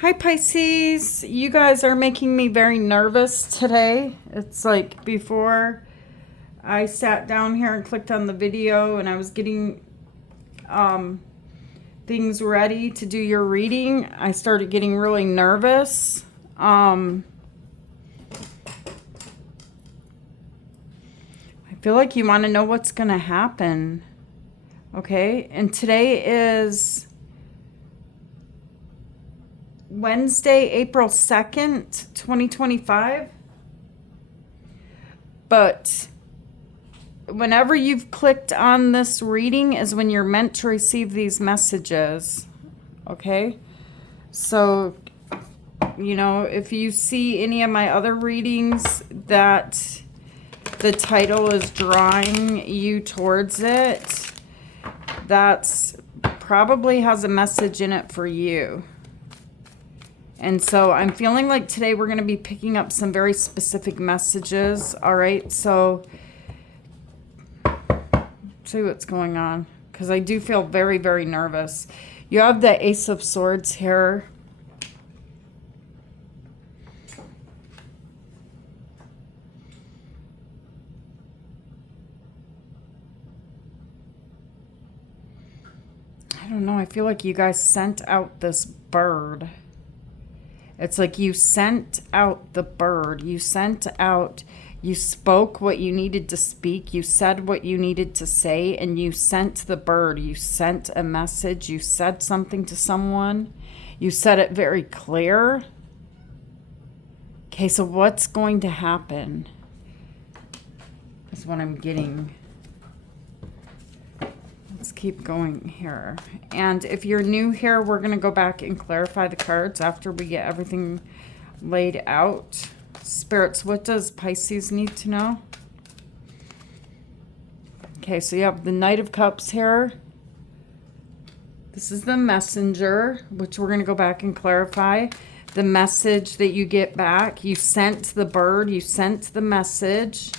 Hi Pisces, you guys are making me very nervous today. It's like before I sat down here and clicked on the video and I was getting things ready to do your reading, I started getting really nervous. I feel like you want to know what's going to happen. Okay, and today is Wednesday, April 2nd, 2025. But whenever you've clicked on this reading is when you're meant to receive these messages. Okay? So, you know, if you see any of my other readings that the title is drawing you towards it, that's probably has a message in it for you. And so I'm feeling like today we're going to be picking up some very specific messages. All right, so see what's going on, because I do feel very, very nervous. You have the Ace of Swords here. I don't know. I feel like you guys sent out this bird. It's like you sent out the bird. You sent out, you spoke what you needed to speak. You said what you needed to say, and you sent the bird. You sent a message. You said something to someone. You said it very clear. Okay, so what's going to happen is what I'm getting. Let's keep going here. And if you're new here, we're going to go back and clarify the cards after we get everything laid out. Spirits, what does Pisces need to know? Okay, so you have the Knight of Cups here. This is the messenger, which we're going to go back and clarify. The message that you get back. You sent the bird. You sent the message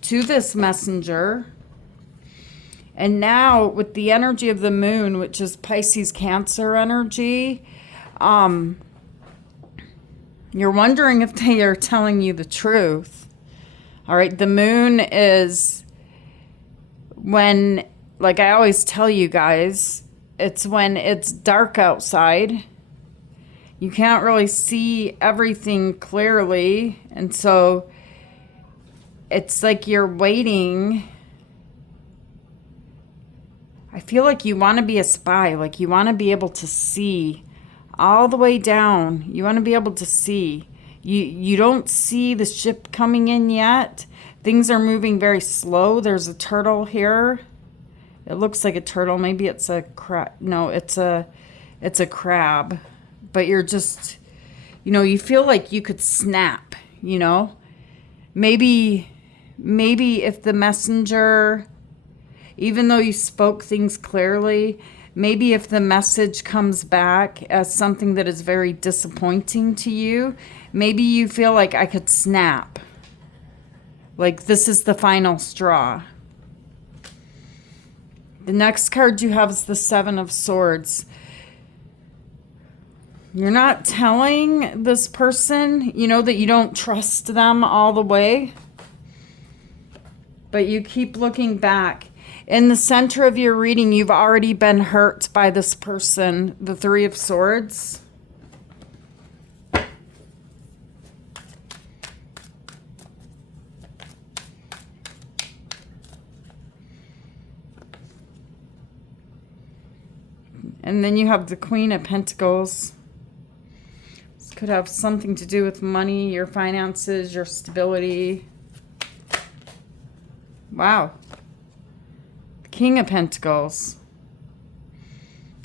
to this messenger. And now with the energy of the moon, which is Pisces Cancer energy, you're wondering if they are telling you the truth. All right, the moon is when, like I always tell you guys, it's when it's dark outside. You can't really see everything clearly. And so it's like you're waiting. I feel like you want to be a spy, like you want to be able to see all the way down. You want to be able to see. You don't see the ship coming in yet. Things are moving very slow. There's a turtle here. It looks like a turtle. Maybe it's a crab. No, it's a crab. But you're just, you know, you feel like you could snap, you know. Maybe if the messenger, even though you spoke things clearly, maybe if the message comes back as something that is very disappointing to you, maybe you feel like I could snap. Like this is the final straw. The next card you have is the Seven of Swords. You're not telling this person, you know, that you don't trust them all the way, but you keep looking back. In the center of your reading, you've already been hurt by this person, the Three of Swords. And then you have the Queen of Pentacles. This could have something to do with money, your finances, your stability. Wow. King of Pentacles.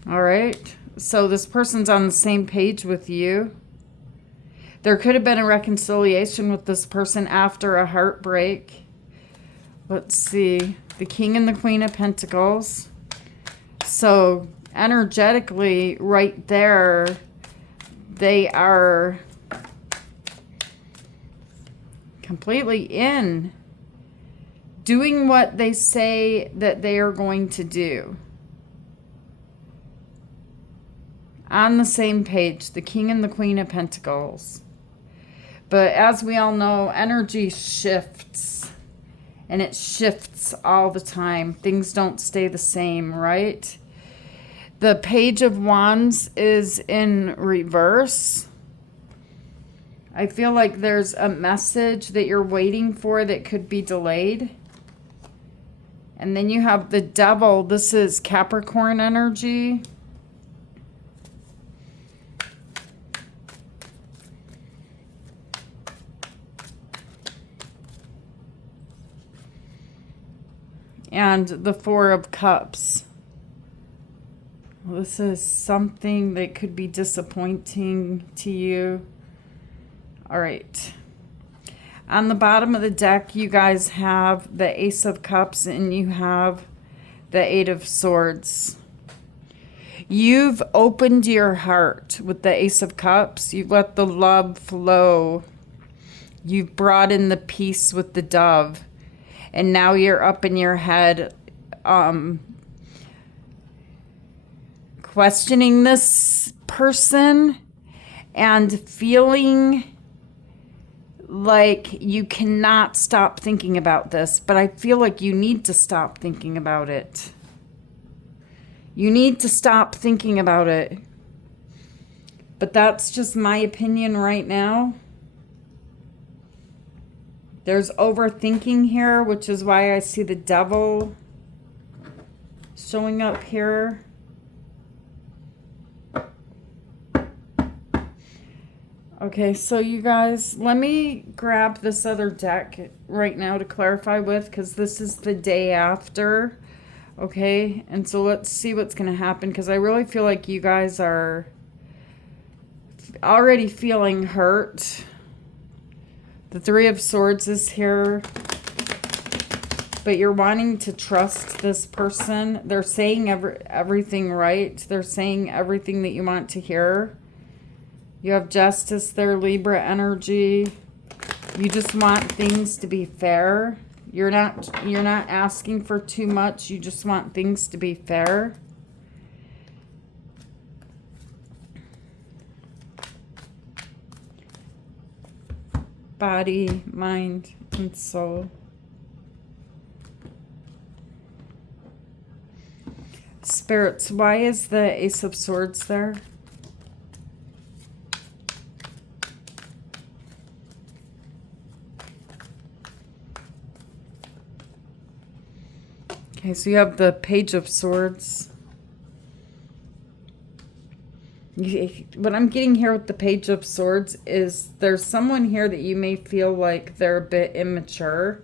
All right. So this person's on the same page with you. There could have been a reconciliation with this person after a heartbreak. Let's see. The King and the Queen of Pentacles. So energetically, right there, they are completely in. Doing what they say that they are going to do. On the same page, the King and the Queen of Pentacles. But as we all know, energy shifts. And it shifts all the time. Things don't stay the same, right? The Page of Wands is in reverse. I feel like there's a message that you're waiting for that could be delayed. And then you have the Devil. This is Capricorn energy. And the Four of Cups. This is something that could be disappointing to you. All right. On the bottom of the deck, you guys have the Ace of Cups and you have the Eight of Swords. You've opened your heart with the Ace of Cups. You've let the love flow. You've brought in the peace with the Dove. And now you're up in your head questioning this person and feeling like you cannot stop thinking about this. But I feel like you need to stop thinking about it. You need to stop thinking about it. But that's just my opinion right now. There's overthinking here, which is why I see the Devil showing up here. Okay, so you guys, let me grab this other deck right now to clarify with, because this is the day after. Okay, and so let's see what's going to happen, because I really feel like you guys are already feeling hurt. The Three of Swords is here, but you're wanting to trust this person. They're saying everything right. They're saying everything that you want to hear. You have Justice there, Libra energy. You just want things to be fair. You're not asking for too much. You just want things to be fair. Body, mind, and soul. Spirits, why is the Ace of Swords there? Okay, so you have the Page of Swords. What I'm getting here with the Page of Swords is there's someone here that you may feel like they're a bit immature.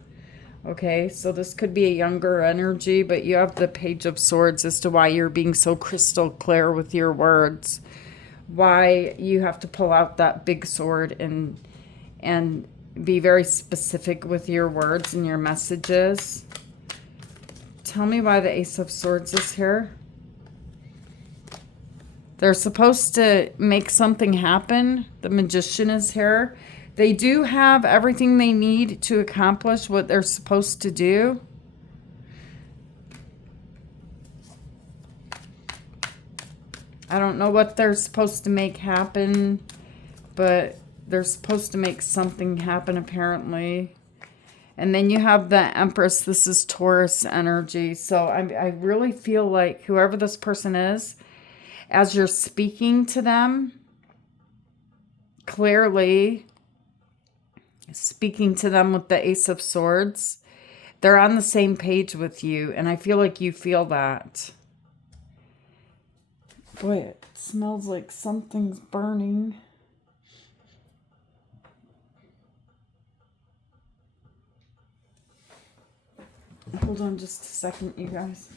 Okay, so this could be a younger energy, but you have the Page of Swords as to why you're being so crystal clear with your words. Why you have to pull out that big sword and be very specific with your words and your messages. Tell me why the Ace of Swords is here. They're supposed to make something happen. The Magician is here. They do have everything they need to accomplish what they're supposed to do. I don't know what they're supposed to make happen, but they're supposed to make something happen apparently. And then you have the Empress. This is Taurus energy. So I really feel like whoever this person is, as you're speaking to them, clearly speaking to them with the Ace of Swords, they're on the same page with you. And I feel like you feel that. Boy, it smells like something's burning. Hold on just a second, you guys.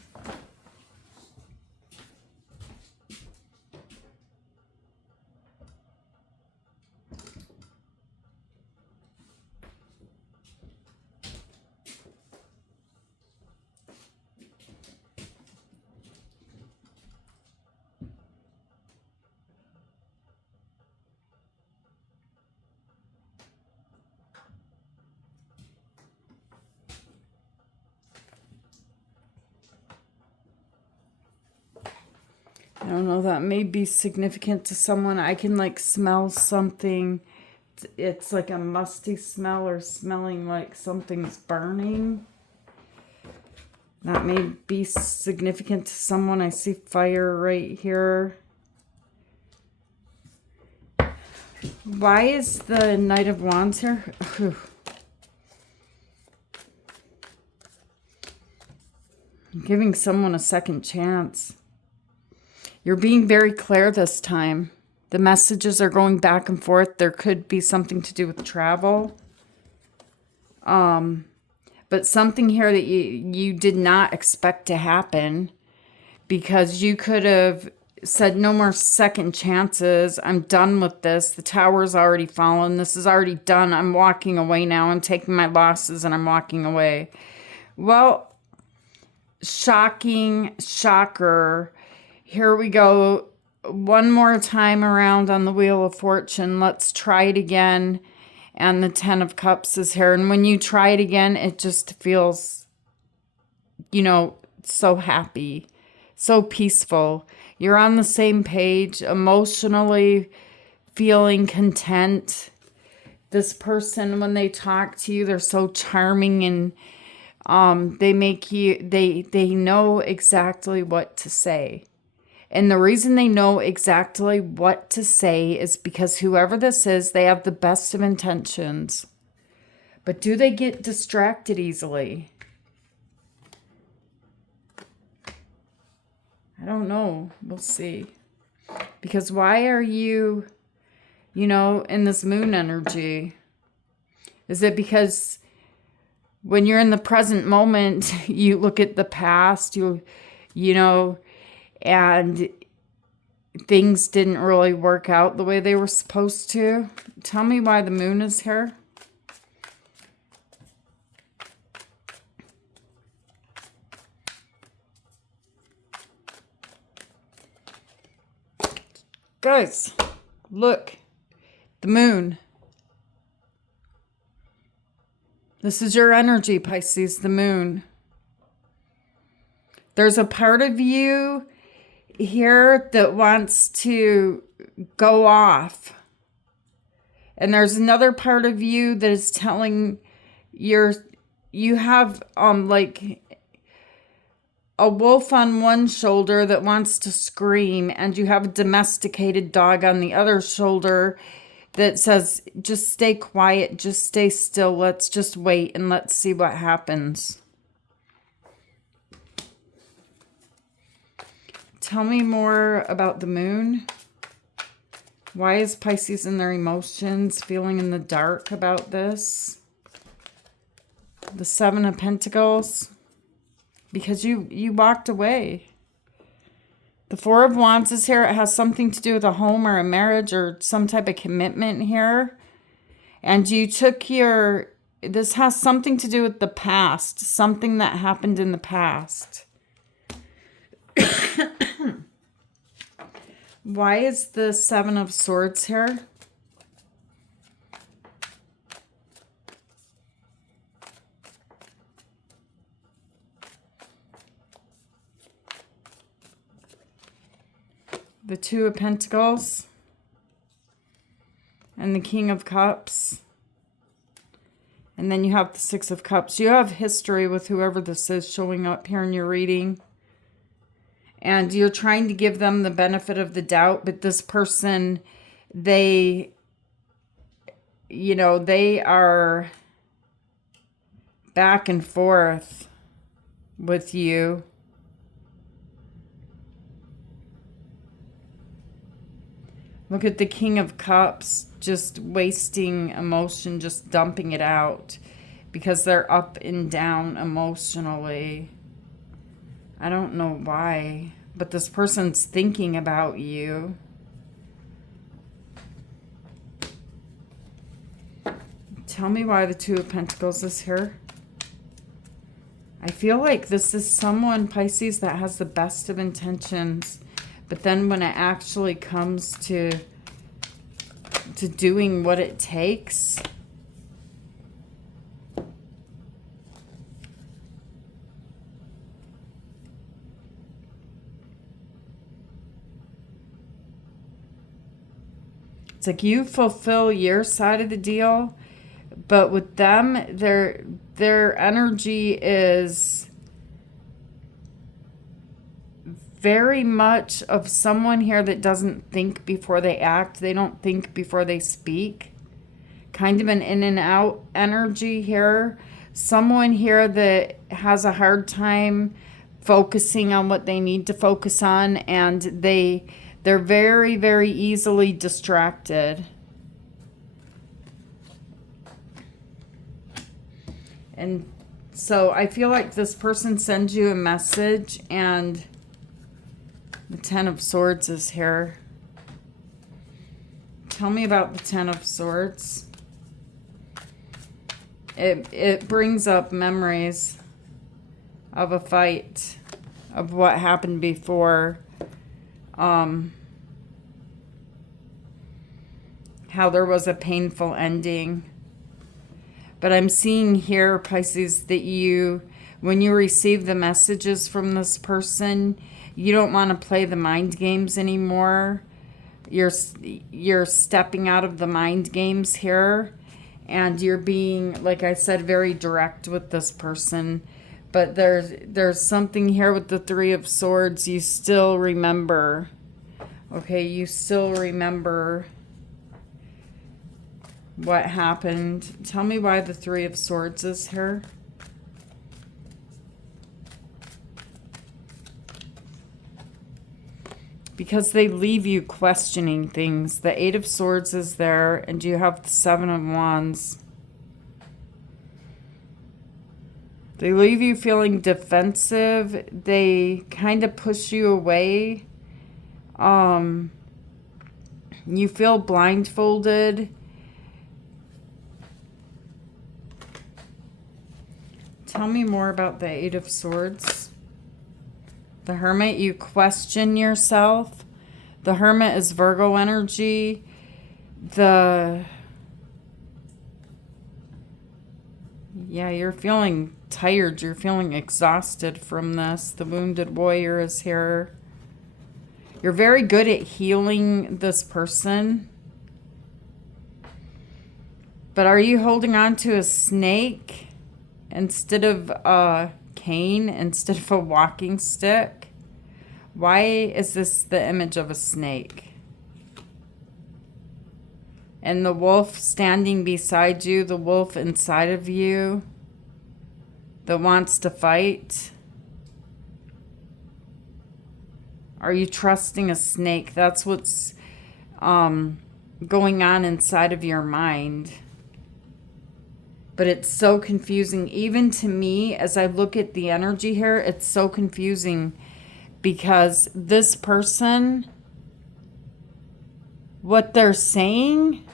I don't know, that may be significant to someone. I can like smell something. It's like a musty smell or smelling like something's burning. That may be significant to someone. I see fire right here. Why is the Knight of Wands here? Giving someone a second chance. You're being very clear this time. The messages are going back and forth. There could be something to do with travel. But something here that you did not expect to happen, because you could have said no more second chances. I'm done with this. The tower's already fallen. This is already done. I'm walking away now. I'm taking my losses and I'm walking away. Well, shocking, shocker. Here we go. One more time around on the Wheel of Fortune. Let's try it again. And the Ten of Cups is here. And when you try it again, it just feels, so happy, so peaceful. You're on the same page, emotionally feeling content. This person, when they talk to you, they're so charming, and they make you, they know exactly what to say. And the reason they know exactly what to say is because whoever this is, they have the best of intentions. But do they get distracted easily? I don't know. We'll see. Because why are you, in this moon energy? Is it because when you're in the present moment, you look at the past, and things didn't really work out the way they were supposed to? Tell me why the moon is here. Guys, look. The moon. This is your energy, Pisces, the moon. There's a part of you here that wants to go off. And there's another part of you that is telling you have like a wolf on one shoulder that wants to scream, and you have a domesticated dog on the other shoulder that says, just stay quiet, just stay still, let's just wait and let's see what happens. Tell me more about the moon. Why is Pisces in their emotions, feeling in the dark about this? The Seven of Pentacles. Because you walked away. The Four of Wands is here. It has something to do with a home or a marriage or some type of commitment here. And you took this has something to do with the past. Something that happened in the past. Why is the Seven of Swords here? The Two of Pentacles. And the King of Cups. And then you have the Six of Cups. You have history with whoever this is showing up here in your reading. And you're trying to give them the benefit of the doubt. But this person, they are back and forth with you. Look at the King of Cups, just wasting emotion, just dumping it out because they're up and down emotionally. I don't know why, but this person's thinking about you. Tell me why the Two of Pentacles is here. I feel like this is someone, Pisces, that has the best of intentions. But then when it actually comes to doing what it takes, It's like you fulfill your side of the deal, but with them, their energy is very much of someone here that doesn't think before they act. They don't think before they speak. Kind of an in and out energy here. Someone here that has a hard time focusing on what they need to focus on, and they're very, very easily distracted. And so I feel like this person sends you a message, and the Ten of Swords is here. Tell me about the Ten of Swords. It brings up memories of a fight, of what happened before, how there was a painful ending. But I'm seeing here, Pisces, that when you receive the messages from this person, you don't want to play the mind games anymore. You're stepping out of the mind games here, and you're being, like I said, very direct with this person. But there's something here with the Three of Swords. You still remember. Okay, you still remember what happened. Tell me why the Three of Swords is here. Because they leave you questioning things. The Eight of Swords is there, and you have the Seven of Wands. They leave you feeling defensive. They kind of push you away. You feel blindfolded. Tell me more about the Eight of Swords. The Hermit, you question yourself. The Hermit is Virgo energy. Yeah, you're feeling tired. You're feeling exhausted from this. The Wounded Warrior is here. You're very good at healing this person. But are you holding on to a snake instead of a cane, instead of a walking stick? Why is this the image of a snake? And the wolf standing beside you, the wolf inside of you that wants to fight. Are you trusting a snake? That's what's going on inside of your mind. But it's so confusing. Even to me, as I look at the energy here, it's so confusing. Because this person, what they're saying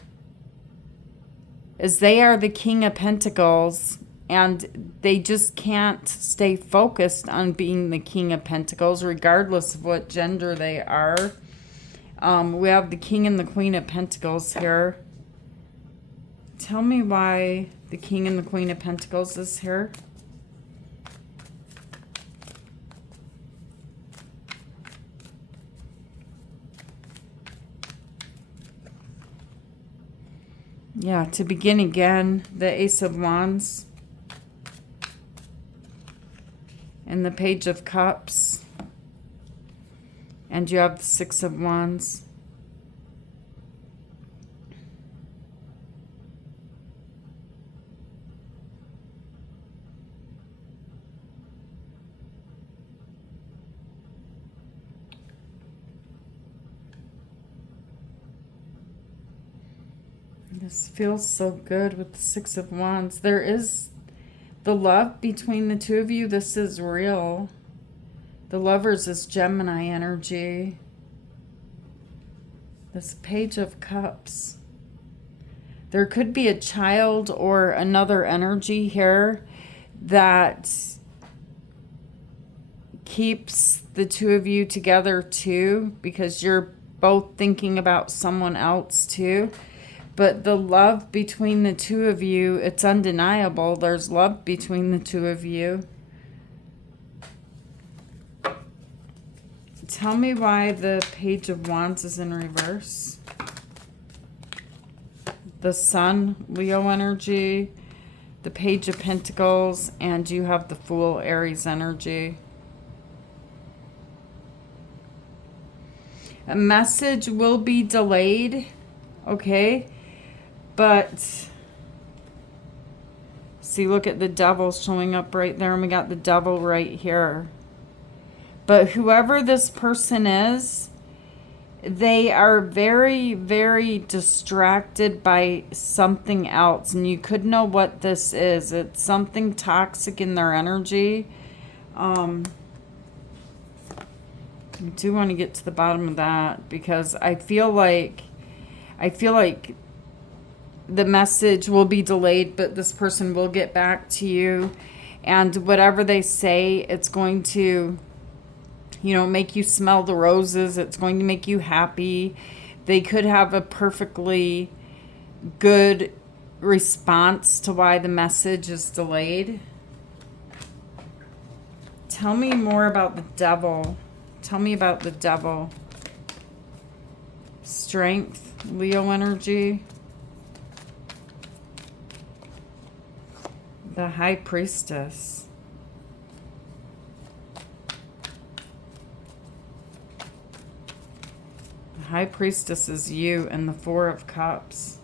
is they are the King of Pentacles, and they just can't stay focused on being the King of Pentacles, regardless of what gender they are. We have the King and the Queen of Pentacles here. Tell me why the King and the Queen of Pentacles is here. Yeah, to begin again, the Ace of Wands and the Page of Cups, and you have the Six of Wands. This feels so good with the Six of Wands. There is the love between the two of you. This is real. The Lovers is Gemini energy. This Page of Cups. There could be a child or another energy here that keeps the two of you together too, because you're both thinking about someone else too. But the love between the two of you, it's undeniable. There's love between the two of you. Tell me why the Page of Wands is in reverse. the Sun, Leo energy, the Page of Pentacles, and you have the Fool, Aries energy. A message will be delayed, okay? But, see, look at the Devil showing up right there, and we got the Devil right here. But whoever this person is, they are very, very distracted by something else. And you could know what this is. It's something toxic in their energy. I do want to get to the bottom of that, because I feel like the message will be delayed, but this person will get back to you. And whatever they say, it's going to, you know, make you smell the roses. It's going to make you happy. They could have a perfectly good response to why the message is delayed. Tell me more about the Devil. Tell me about the Devil. Strength, Leo energy. The High Priestess. High Priestess is you, and the Four of Cups.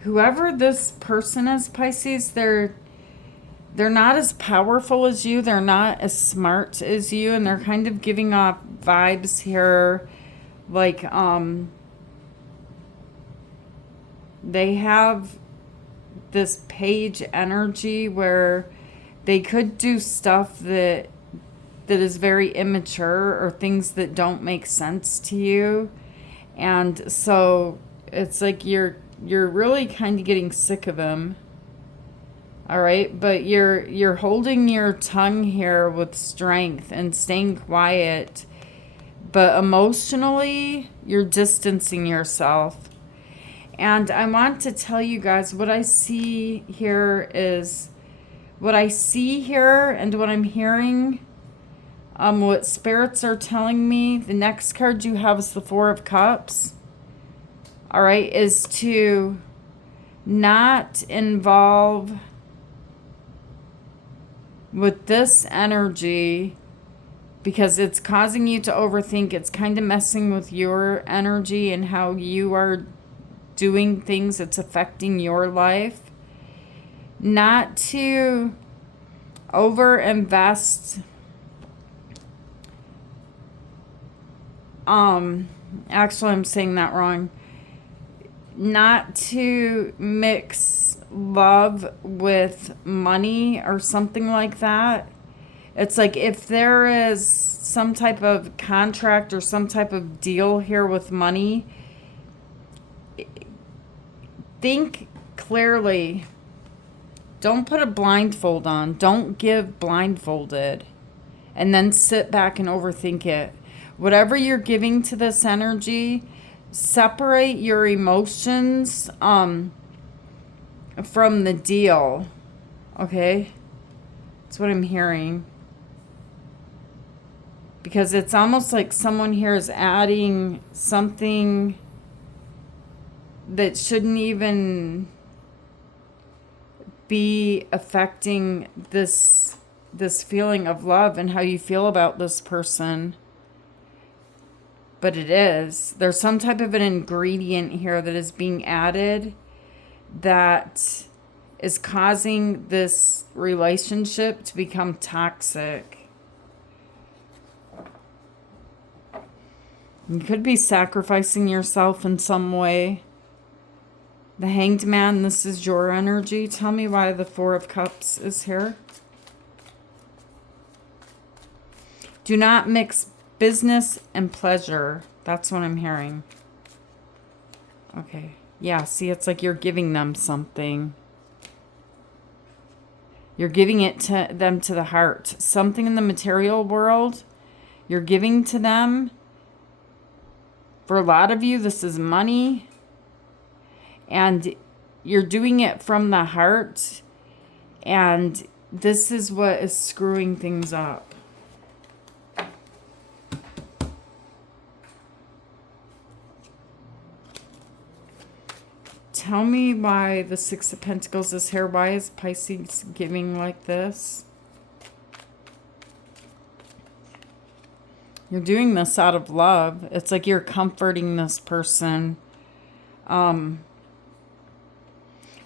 Whoever this person is, Pisces, they're not as powerful as you. They're not as smart as you, and they're kind of giving off vibes here like they have this Page energy where they could do stuff that is very immature, or things that don't make sense to you. And so it's like you're really kind of getting sick of them. All right, but you're holding your tongue here with strength and staying quiet. But emotionally, you're distancing yourself. And I want to tell you guys, what I see here and what I'm hearing, what spirits are telling me. The next card you have is the Four of Cups. All right, is to not involve with this energy, because it's causing you to overthink. It's kind of messing with your energy and how you are doing things. It's affecting your life. Not to overinvest. Actually, I'm saying that wrong. Not to mix love with money or something like that. It's like if there is some type of contract or some type of deal here with money, think clearly. Don't put a blindfold on. Don't give blindfolded and then sit back and overthink it. Whatever you're giving to this energy, separate your emotions from the deal. Okay? That's what I'm hearing. Because it's almost like someone here is adding something that shouldn't even be affecting this feeling of love and how you feel about this person. But it is. There's some type of an ingredient here that is being added that is causing this relationship to become toxic. You could be sacrificing yourself in some way. The Hanged Man, this is your energy. Tell me why the Four of Cups is here. Do not mix business and pleasure. That's what I'm hearing. Okay. Yeah, see, it's like you're giving them something. You're giving it to them to the heart. Something in the material world, you're giving to them. For a lot of you, this is money. And you're doing it from the heart, and this is what is screwing things up. Tell me why the Six of Pentacles is here. Why is Pisces giving like this? You're doing this out of love. It's like you're comforting this person.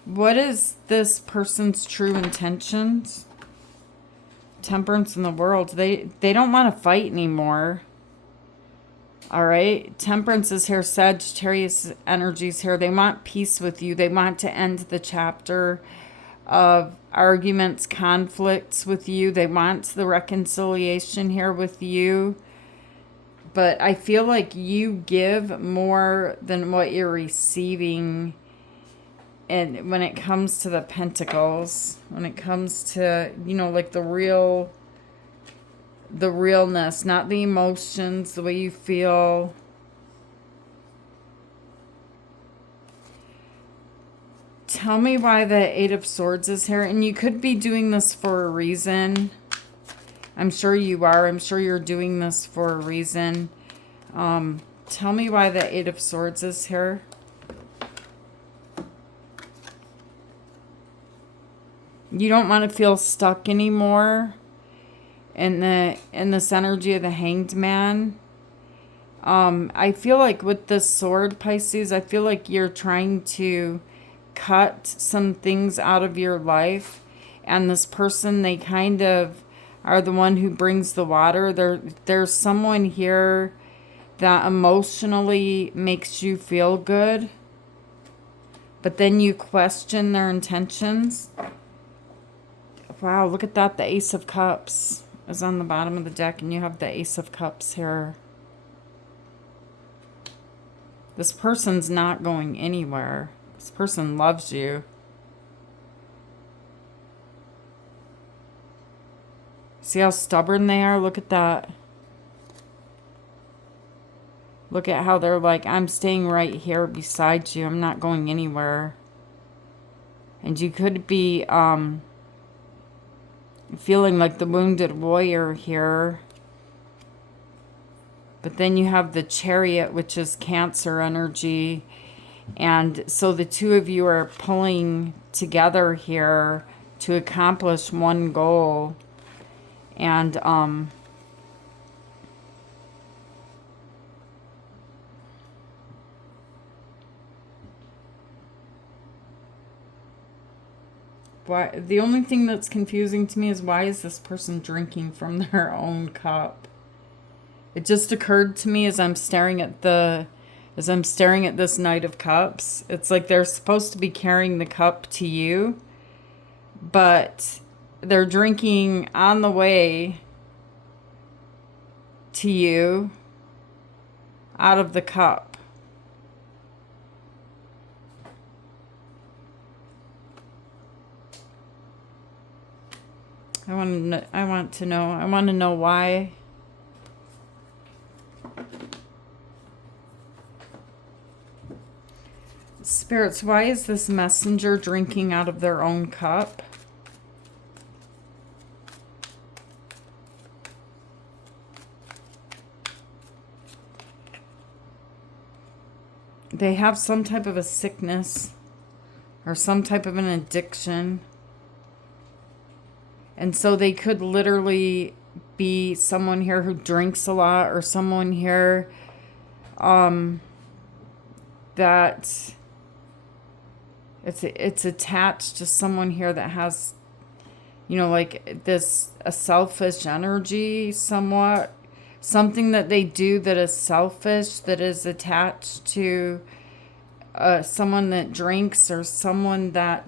What is this person's true intentions? Temperance in the World. They don't want to fight anymore. All right. Temperance is here. Sagittarius energies here. They want peace with you. They want to end the chapter of arguments, conflicts with you. They want the reconciliation here with you. But I feel like you give more than what you're receiving. And when it comes to the Pentacles, when it comes to, you know, like the realness, not the emotions, the way you feel. Tell me why the Eight of Swords is here. And you could be doing this for a reason. I'm sure you are. I'm sure you're doing this for a reason. Tell me why the Eight of Swords is here. You don't want to feel stuck anymore in this energy of the Hanged Man. I feel like with this sword, Pisces, I feel like you're trying to cut some things out of your life. And this person, they kind of are the one who brings the water. There's someone here that emotionally makes you feel good, but then you question their intentions. Wow, look at that. The Ace of Cups is on the bottom of the deck, and you have the Ace of Cups here. This person's not going anywhere. This person loves you. See how stubborn they are? Look at that. Look at how they're like, I'm staying right here beside you. I'm not going anywhere. And you could be feeling like the wounded warrior here. But then you have the Chariot, which is Cancer energy. And so the two of you are pulling together here to accomplish one goal. And why, the only thing that's confusing to me is, why is this person drinking from their own cup? It just occurred to me as I'm staring at this Knight of Cups. It's like they're supposed to be carrying the cup to you, but they're drinking on the way to you out of the cup. I want to know why. Spirits, why is this messenger drinking out of their own cup? They have some type of a sickness or some type of an addiction. And so they could literally be someone here who drinks a lot, or someone here that it's attached to someone here that has, you know, like this, a selfish energy somewhat. Something that they do that is selfish, that is attached to someone that drinks, or someone that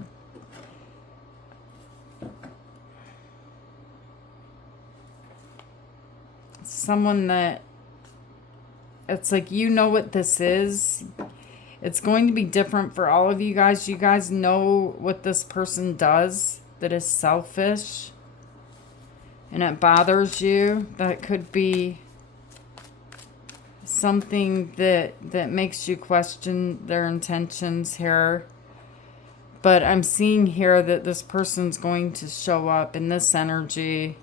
it's like, you know what this is. It's going to be different for all of you guys. You guys know what this person does that is selfish, and it bothers you. That could be something that makes you question their intentions here. But I'm seeing here that this person's going to show up in this energy.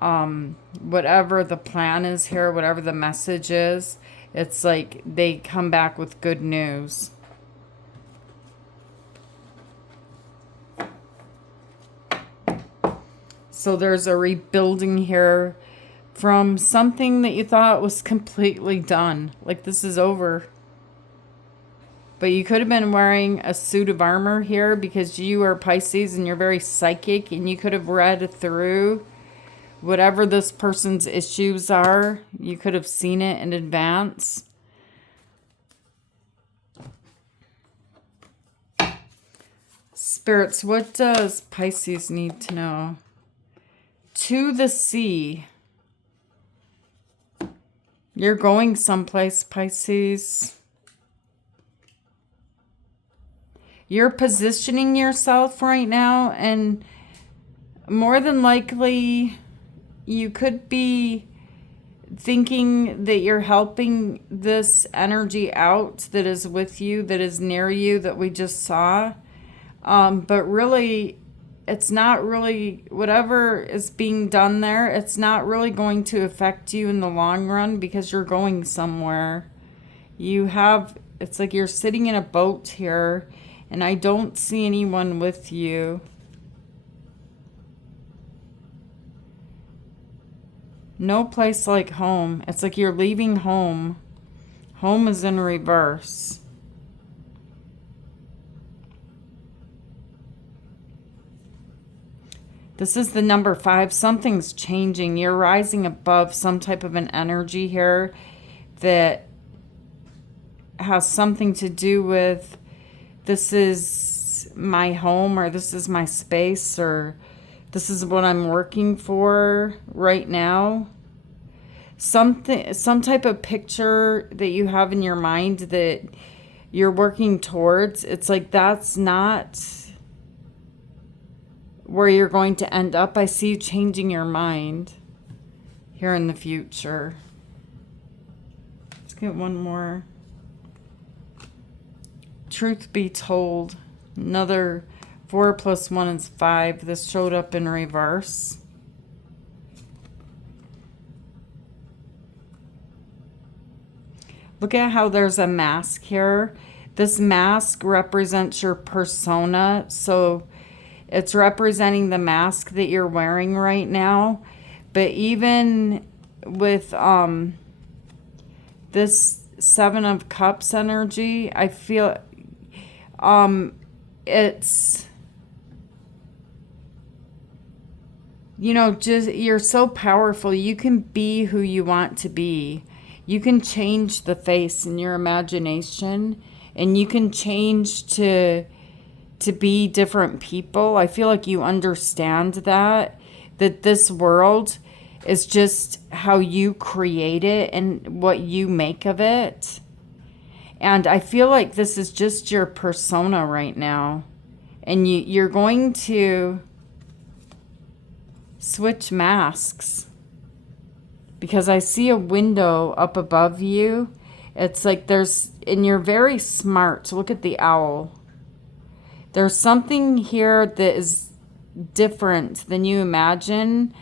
Whatever the plan is here, whatever the message is, it's like they come back with good news. So there's a rebuilding here from something that you thought was completely done. Like this is over. But you could have been wearing a suit of armor here because you are Pisces and you're very psychic, and you could have read through whatever this person's issues are. You could have seen it in advance. Spirits, what does Pisces need to know? To the sea. You're going someplace, Pisces. You're positioning yourself right now, and more than likely you could be thinking that you're helping this energy out that is with you, that is near you, that we just saw. But really, it's not really, whatever is being done there, it's not really going to affect you in the long run because you're going somewhere. It's like you're sitting in a boat here, and I don't see anyone with you. No place like home. It's like you're leaving home. Home is in reverse. This is the number 5. Something's changing. You're rising above some type of an energy here that has something to do with this is my home, or this is my space, or this is what I'm working for right now. Some type of picture that you have in your mind that you're working towards. It's like that's not where you're going to end up. I see you changing your mind here in the future. Let's get one more. Truth be told, another 4 + 1 is 5. This showed up in reverse. Look at how there's a mask here. This mask represents your persona. So it's representing the mask that you're wearing right now. But even with this 7 of Cups energy, I feel it's, you know, just you're so powerful. You can be who you want to be. You can change the face in your imagination, and you can change to be different people. I feel like you understand that this world is just how you create it and what you make of it. And I feel like this is just your persona right now. And you're going to switch masks. Because I see a window up above you. It's like and you're very smart. Look at the owl. There's something here that is different than you imagine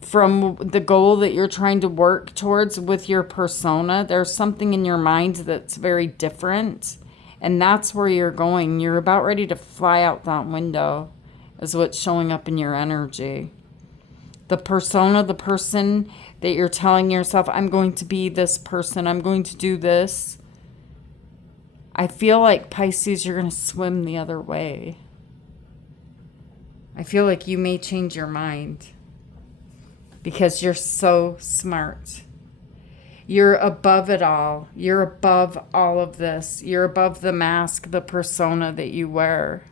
from the goal that you're trying to work towards with your persona. There's something in your mind that's very different, and that's where you're going. You're about ready to fly out that window is what's showing up in your energy. The persona, the person that you're telling yourself, I'm going to be this person, I'm going to do this. I feel like, Pisces, you're going to swim the other way. I feel like you may change your mind because you're so smart. You're above it all. You're above all of this. You're above the mask, the persona that you wear.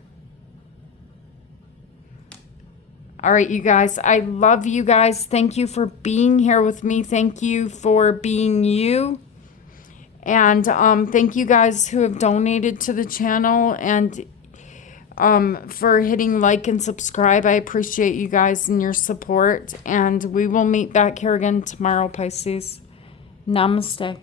All right, you guys, I love you guys. Thank you for being here with me. Thank you for being you. And thank you guys who have donated to the channel and for hitting like and subscribe. I appreciate you guys and your support. And we will meet back here again tomorrow, Pisces. Namaste.